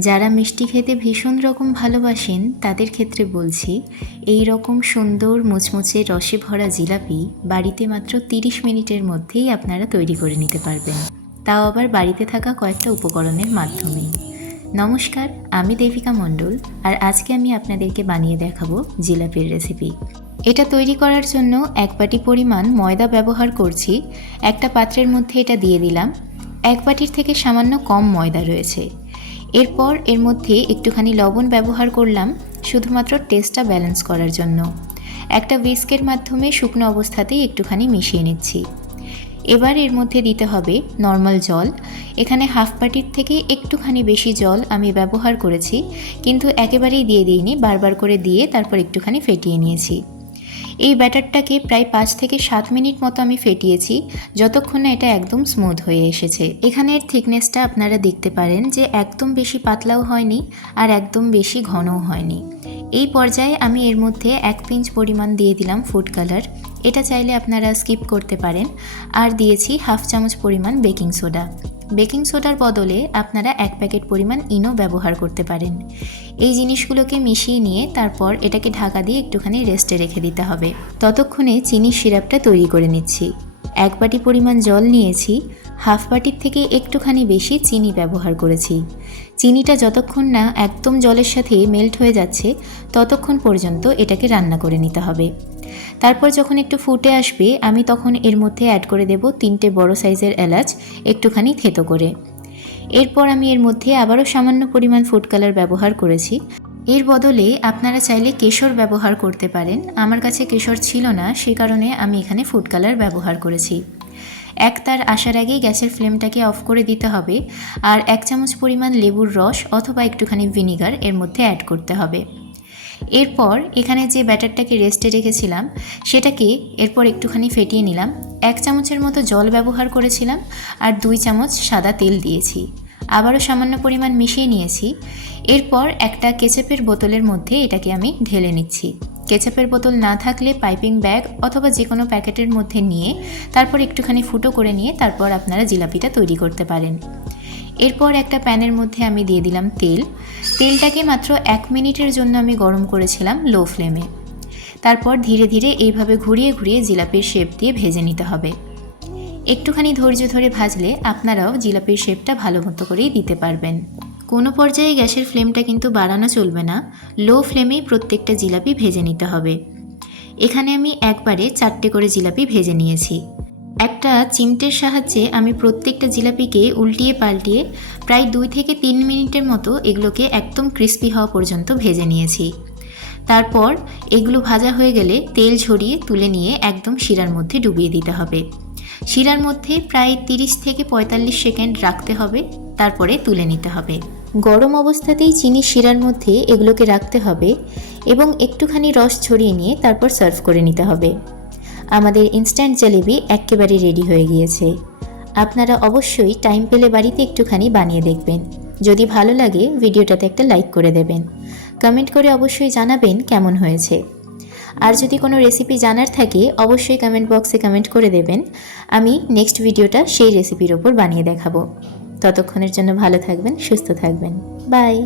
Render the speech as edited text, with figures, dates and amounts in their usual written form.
যারা মিষ্টি খেতে ভীষণ রকম ভালোবাসেন তাদের ক্ষেত্রে বলছি, এই রকম সুন্দর মুচমুচে রসে ভরা জিলাপি বাড়িতে মাত্র 30 মিনিটের মধ্যেই আপনারা তৈরি করে নিতে পারবেন, তাও আবার বাড়িতে থাকা কয়েকটা উপকরণের মাধ্যমে। নমস্কার, আমি দেবিকা মণ্ডল, আর আজকে আমি আপনাদেরকে বানিয়ে দেখাবো জিলাপির রেসিপি। এটা তৈরি করার জন্য 1 বাটি পরিমাণ ময়দা ব্যবহার করছি। একটা পাত্রের মধ্যে এটা দিয়ে দিলাম। 1 বাটির থেকে সামান্য কম ময়দা রয়েছে। এরপর এর মধ্যে একটুখানি লবণ ব্যবহার করলাম শুধুমাত্র টেস্টটা ব্যালেন্স করার জন্য। একটা হুইস্কের মাধ্যমে শুকনো অবস্থাতেই একটুখানি মিশিয়ে নিচ্ছি। এবার এর মধ্যে দিতে হবে নর্মাল জল। এখানে হাফ বাটির থেকে একটুখানি বেশি জল আমি ব্যবহার করেছি, কিন্তু একেবারেই দিয়ে দিইনি, বারবার করে দিয়ে তারপর একটুখানি ফেটিয়ে নিয়েছি। এই ব্যাটারটাকে প্রায় 5 থেকে 7 মিনিট মতো আমি ফেটিয়েছি, যতক্ষণ না এটা একদম স্মুথ হয়ে এসেছে। এখানে এর থিকনেসটা আপনারা দেখতে পারেন যে একদম বেশি পাতলাও হয়নি আর একদম বেশি ঘনও হয়নি। এই পর্যায়ে আমি এর মধ্যে 1 পিঞ্চ পরিমাণ দিয়ে দিলাম ফুড কালার। এটা চাইলে আপনারা স্কিপ করতে পারেন। আর দিয়েছি হাফ চামচ পরিমাণ বেকিং সোডা। বেকিং সোডার বদলে আপনারা 1 প্যাকেট পরিমাণ ইনো ব্যবহার করতে পারেন। এই জিনিসগুলোকে মিশিয়ে নিয়ে তারপর এটাকে ঢাকা দিয়ে একটুখানি রেস্টে রেখে দিতে হবে। ততক্ষণে চিনির সিরাপটা তৈরি করে নিচ্ছি। 1 বাটি পরিমাণ জল নিয়েছি, হাফ বাটির থেকে একটুখানি বেশি চিনি ব্যবহার করেছি। চিনিটা যতক্ষণ না একদম জলের সাথে মেল্ট হয়ে যাচ্ছে ততক্ষণ পর্যন্ত এটাকে রান্না করে নিতে হবে। তারপর যখন একটু ফুটে আসবে আমি তখন এর মধ্যে অ্যাড করে দেব 3টে বড় সাইজের এলাচ একটুখানি থেতো করে। এরপর আমি এর মধ্যে আবারও সামান্য পরিমাণ ফুড কালার ব্যবহার করেছি। এর বদলে আপনারা চাইলে কেশর ব্যবহার করতে পারেন। আমার কাছে কেশর ছিল না, সে কারণে আমি এখানে ফুড কালার ব্যবহার করেছি। তার আসার আগেই গ্যাসের ফ্লেমটাকে অফ করে দিতে হবে, আর 1 চামচ পরিমাণ লেবুর রস অথবা একটুখানি ভিনিগার এর মধ্যে অ্যাড করতে হবে। এরপর এখানে যে ব্যাটারটাকে রেস্টে রেখেছিলাম সেটাকে এরপর একটুখানি ফেটিয়ে নিলাম। 1 চামচের মতো জল ব্যবহার করেছিলাম আর 2 চামচ সাদা তেল দিয়েছি। আবারও সামান্য পরিমাণ মিশিয়ে নিয়েছি। এরপর একটা কেচাপের বোতলের মধ্যে এটাকে আমি ঢেলে নিচ্ছি। কেচাপের বোতল না থাকলে পাইপিং ব্যাগ অথবা যে কোনো প্যাকেটের মধ্যে নিয়ে তারপর একটুখানি ফুটো করে নিয়ে তারপর আপনারা জিলাপিটা তৈরি করতে পারেন। এরপর একটা প্যানের মধ্যে আমি দিয়ে দিলাম তেল। তেলটাকে মাত্র 1 মিনিটের জন্য আমি গরম করেছিলাম লো ফ্লেমে। তারপর ধীরে ধীরে এইভাবে ঘুরিয়ে ঘুরিয়ে জিলাপির শেপ দিয়ে ভেজে নিতে হবে। একটুখানি ধৈর্য ধরে ভাজলে আপনারাও জিলাপির শেপটা ভালো মতো করেই দিতে পারবেন। কোনো পর্যায়ে গ্যাসের ফ্লেমটা কিন্তু বাড়ানো চলবে না, লো ফ্লেমেই প্রত্যেকটা জিলাপি ভেজে নিতে হবে। এখানে আমি একবারে 4টে করে জিলাপি ভেজে নিয়েছি। একটা চিমটের সাহায্যে আমি প্রত্যেকটা জিলাপিকে উল্টিয়ে পাল্টিয়ে প্রায় 2 থেকে 3 মিনিটের মতো এগুলোকে একদম ক্রিস্পি হওয়া পর্যন্ত ভেজে নিয়েছি। তারপর এগুলো ভাজা হয়ে গেলে তেল ঝরিয়ে তুলে নিয়ে একদম শিরার মধ্যে ডুবিয়ে দিতে হবে। শিরার মধ্যে প্রায় 30 থেকে 45 সেকেন্ড রাখতে হবে, তারপরে তুলে নিতে হবে। গরম অবস্থাতেই চিনি শিরার মধ্যে এগুলোকে রাখতে হবে এবং একটুখানি রস ছড়িয়ে নিয়ে তারপর সার্ভ করে নিতে হবে। আমাদের ইনস্ট্যান্ট জলেবি একেবারে রেডি হয়ে গিয়েছে। আপনারা অবশ্যই টাইম পেলে বাড়িতে একটুখানি বানিয়ে দেখবেন। যদি ভালো লাগে ভিডিওটাতে একটা লাইক করে দেবেন। কমেন্ট করে অবশ্যই জানাবেন কেমন হয়েছে। আর যদি কোনো রেসিপি জানার থাকে অবশ্যই কমেন্ট বক্সে কমেন্ট করে দেবেন। আমি নেক্সট ভিডিওটা সেই রেসিপির ওপর বানিয়ে দেখাবো। ততক্ষণের জন্য ভালো থাকবেন, সুস্থ থাকবেন। বাই।